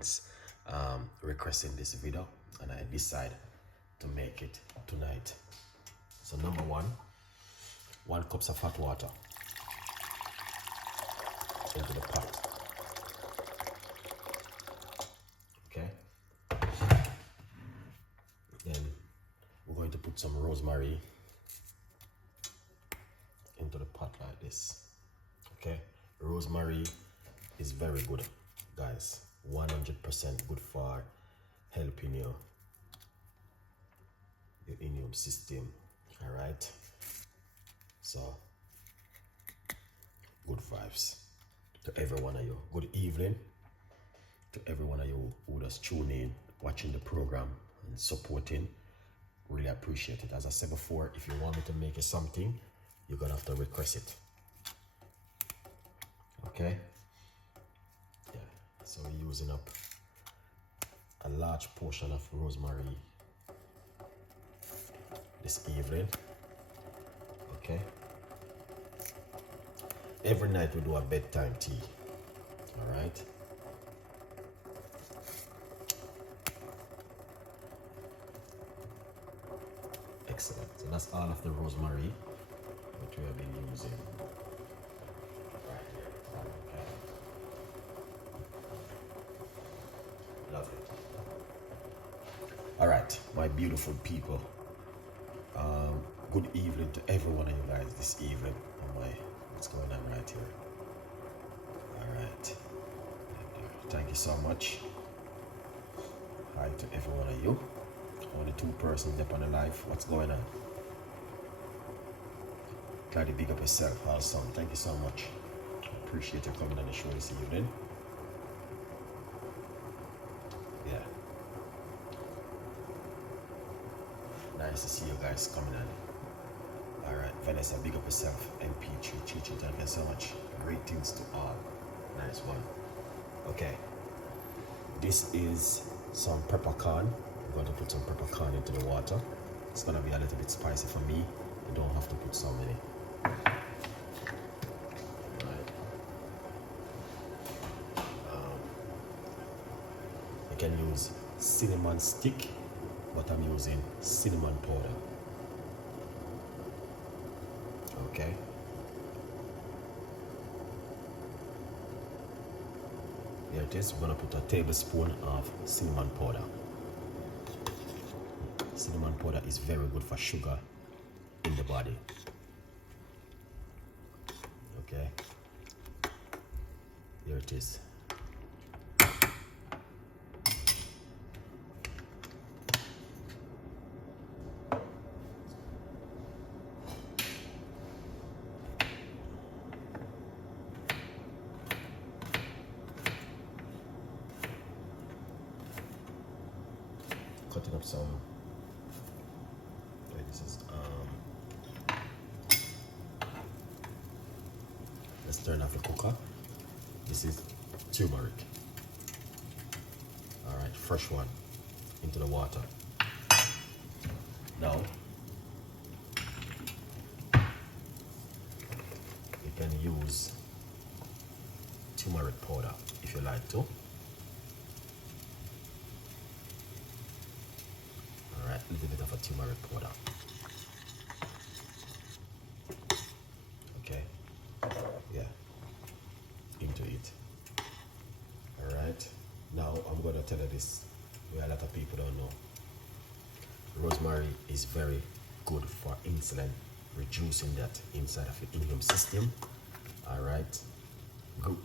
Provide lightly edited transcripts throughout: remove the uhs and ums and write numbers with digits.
comments requesting this video, and I decided to make it tonight. So number one cup of hot water into the pot. Okay. Then we're going to put some rosemary into the pot like this. Okay. Rosemary is very good, guys. 100% good for helping your immune system. All right. So good vibes to every one of you. Good evening to every one of you who just tune in, watching the program and supporting. Really appreciate it. As I said before, if you want me to make you something, you're gonna have to request it. Okay. Yeah. So we're using up a large portion of rosemary this evening. Okay. Every night we do a bedtime tea. All right. Excellent. So that's all of the rosemary that we have been using right here. Okay. Lovely. All right, my beautiful people. Good evening to every one of you guys this evening. Oh my, what's going on right here? All right. Thank you so much. Hi to every one of you. Only 2 persons up on the live. What's going on? Try to big up yourself, awesome. Thank you so much. Appreciate you coming on the show this evening. Yeah. Nice to see you guys coming on. Alright, Vanessa, big up yourself. MP3, Chichi, thank you so much. Greetings to all. Nice one. Okay. This is some peppercorn. I'm going to put some peppercorn into the water. It's going to be a little bit spicy for me. You don't have to put so many. Right. You can use cinnamon stick, but I'm using cinnamon powder. Okay. Here it is. We're going to put a tablespoon of cinnamon powder. Cinnamon powder is very good for sugar in the body. Okay. Here it is. Cutting up some. Okay, this is let's turn off the cooker. This is turmeric. All right, fresh one into the water. Now you can use turmeric powder if you like to. A little bit of a turmeric powder. Okay. Yeah. Into it. Alright. Now I'm gonna tell you this. Where a lot of people don't know. Rosemary is very good for insulin, reducing that inside of your immune system. Alright.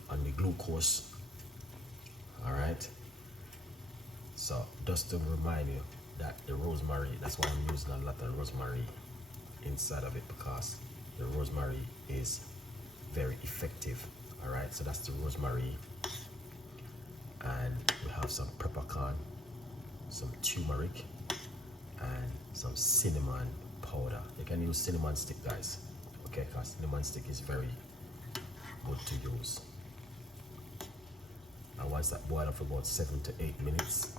And the glucose. Alright. So just to remind you that the rosemary, that's why I'm using a lot of rosemary inside of it, because the rosemary is very effective. All right, so that's the rosemary, and we have some peppercorn, some turmeric, and some cinnamon powder. You can use cinnamon stick, guys, okay, because cinnamon stick is very good to use. And once that boils for about 7 to 8 minutes,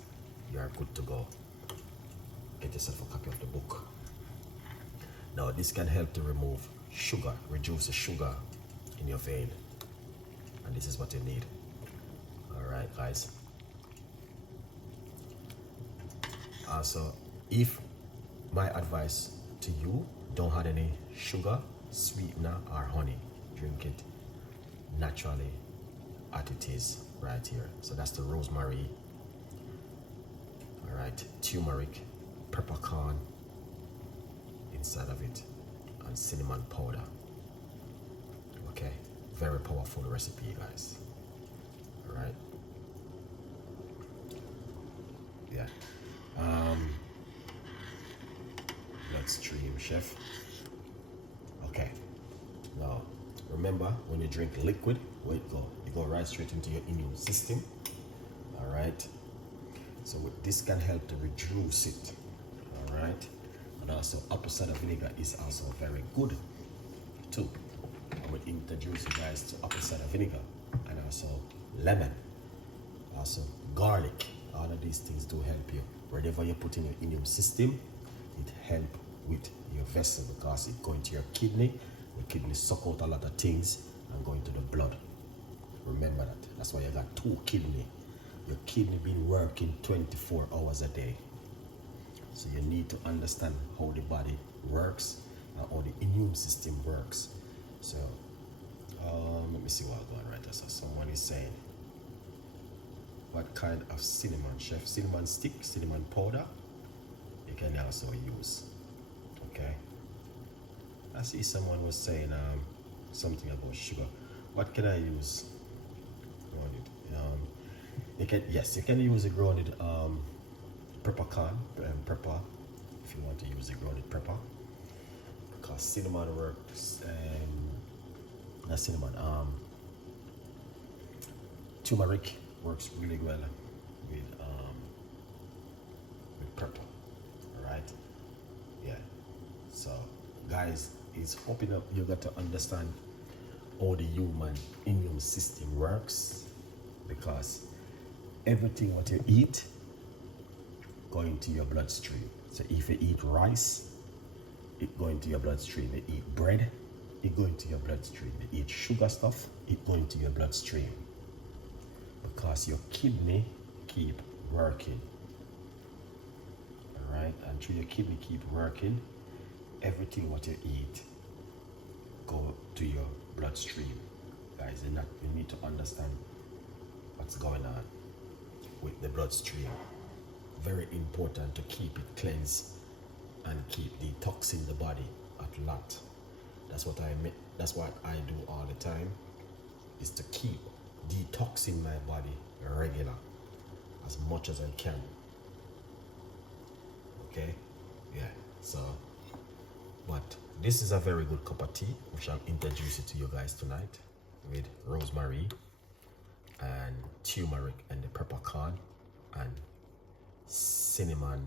you are good to go. Get yourself a copy of the book. Now this can help to remove sugar, reduce the sugar in your vein, and this is what you need. All right, guys. Also, if my advice to you, don't add any sugar, sweetener, or honey. Drink it naturally as it is right here. So that's the rosemary, all right, turmeric, peppercorn inside of it, and cinnamon powder. Okay, very powerful recipe, guys. All right. Yeah. Bloodstream, chef. Okay. Now, remember, when you drink liquid, where it go? You go right straight into your immune system. All right. So this can help to reduce it. All right. And also, apple cider vinegar is also very good too. I will introduce you guys to apple cider vinegar, and also lemon, also garlic. All of these things do help you. Whatever you put in your immune system, it helps with your vessel, because it goes into your kidney. The kidney suck out a lot of things and go into the blood. Remember that. That's why you got 2 kidney. Your kidney been working 24 hours a day. So you need to understand how the body works and how the immune system works. So let me see what I'm going right there. So someone is saying, what kind of cinnamon, chef? Cinnamon stick, cinnamon powder, you can also use. Okay. I see someone was saying something about sugar. What can I use? You can, yes, you can use a grounded peppercorn, pepper, if you want to use a grounded pepper, because cinnamon works. Not cinnamon. Turmeric works really well with pepper. All right. Yeah. So, guys, it's open up. You got to understand how the human immune system works, because everything what you eat go into your bloodstream. So if you eat rice, it go into your bloodstream. You eat bread, it go into your bloodstream. You eat sugar stuff, it go into your bloodstream, because your kidney keep working. All right, and through your kidney keep working, everything what you eat go to your bloodstream. Guys, you need to understand what's going on with the bloodstream. Very important to keep it cleansed and keep detoxing the body at lot. That's what I mean. That's what I do all the time, is to keep detoxing my body regular as much as I can. Okay, yeah. So, but this is a very good cup of tea, which I'll introduce it to you guys tonight, with rosemary and turmeric and the peppercorn and cinnamon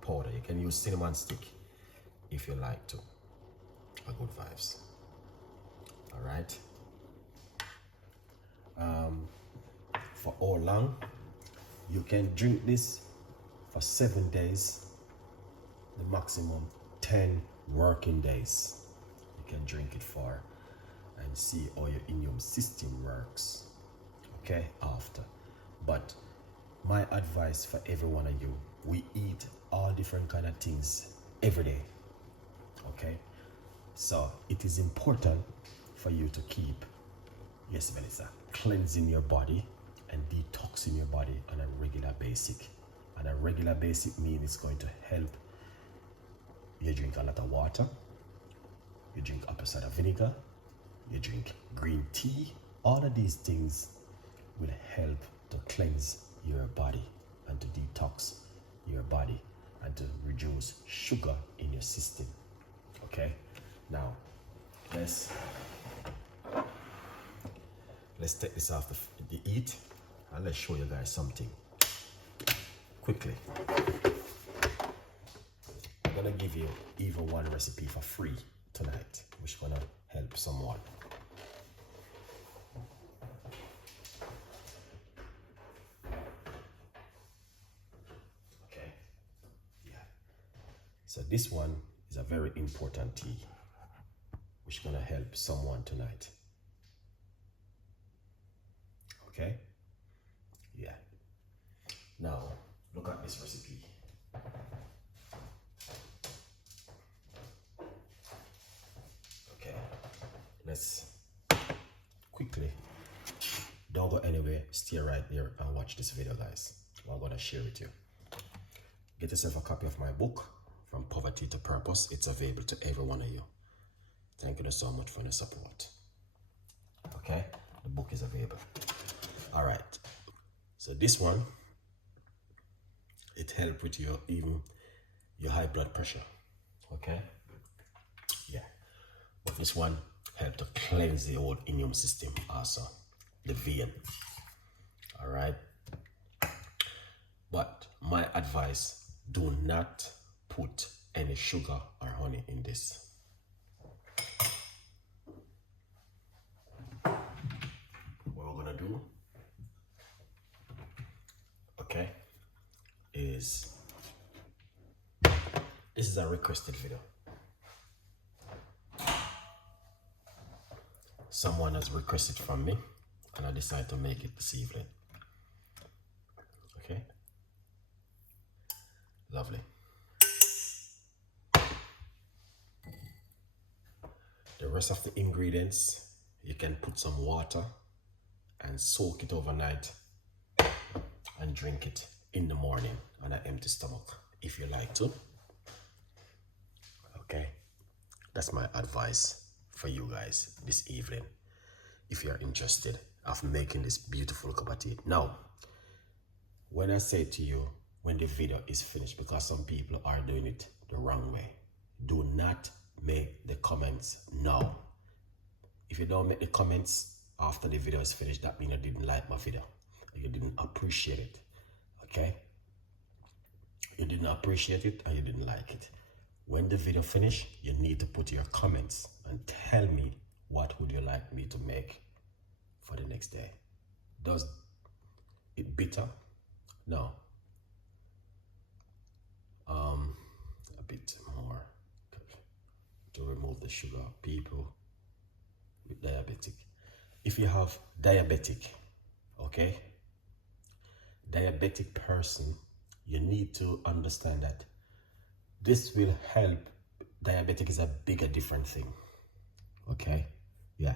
powder. You can use cinnamon stick if you like to. A good vibes. All right. For all long, you can drink this for 7 days, the maximum 10 working days. You can drink it for, and see how your immune system works. Okay, after. But my advice for every one of you, we eat all different kind of things every day. Okay, so it is important for you to keep, yes, Melissa, cleansing your body and detoxing your body on a regular basis. And a regular basis means it's going to help you drink a lot of water, you drink apple cider vinegar, you drink green tea. All of these things will help to cleanse your body and to detox your body and to reduce sugar in your system. Okay, now let's take this off the heat, and let's show you guys something quickly. I'm gonna give you even one recipe for free tonight, which is gonna help someone. Okay, yeah. So this one is a very important tea, which is gonna help someone tonight. Okay, yeah. Now look at this recipe. let's quickly, don't go anywhere, stay right there and watch this video, guys. I'm gonna share with you. Get yourself a copy of my book, From Poverty to Purpose. It's available to every one of you. Thank you so much for the support. Okay, the book is available. All right, so this one, it helps with your high blood pressure. Okay, yeah, but this one helps to cleanse the old immune system also, the vein. All right, but my advice, do not put any sugar or honey in this. What we're gonna do, okay, is this is a requested video. Someone has requested from me and I decided to make it this evening. Okay, lovely. The rest of the ingredients, you can put some water and soak it overnight and drink it in the morning on an empty stomach if you like to. Okay, that's my advice for you guys this evening if you're interested of making this beautiful cup of tea. Now, when I say to you, when the video is finished, because some people are doing it the wrong way, do not make the comments now. If you don't make the comments after the video is finished, that means you didn't like my video, you didn't appreciate it. Okay, you didn't appreciate it and you didn't like it. When the video finish, you need to put your comments and tell me what would you like me to make for the next day. Does it bitter? No. A bit more to remove the sugar. People with diabetic. If you have diabetic, okay, diabetic person, you need to understand that this will help. Diabetic is a bigger different thing. Okay, yeah,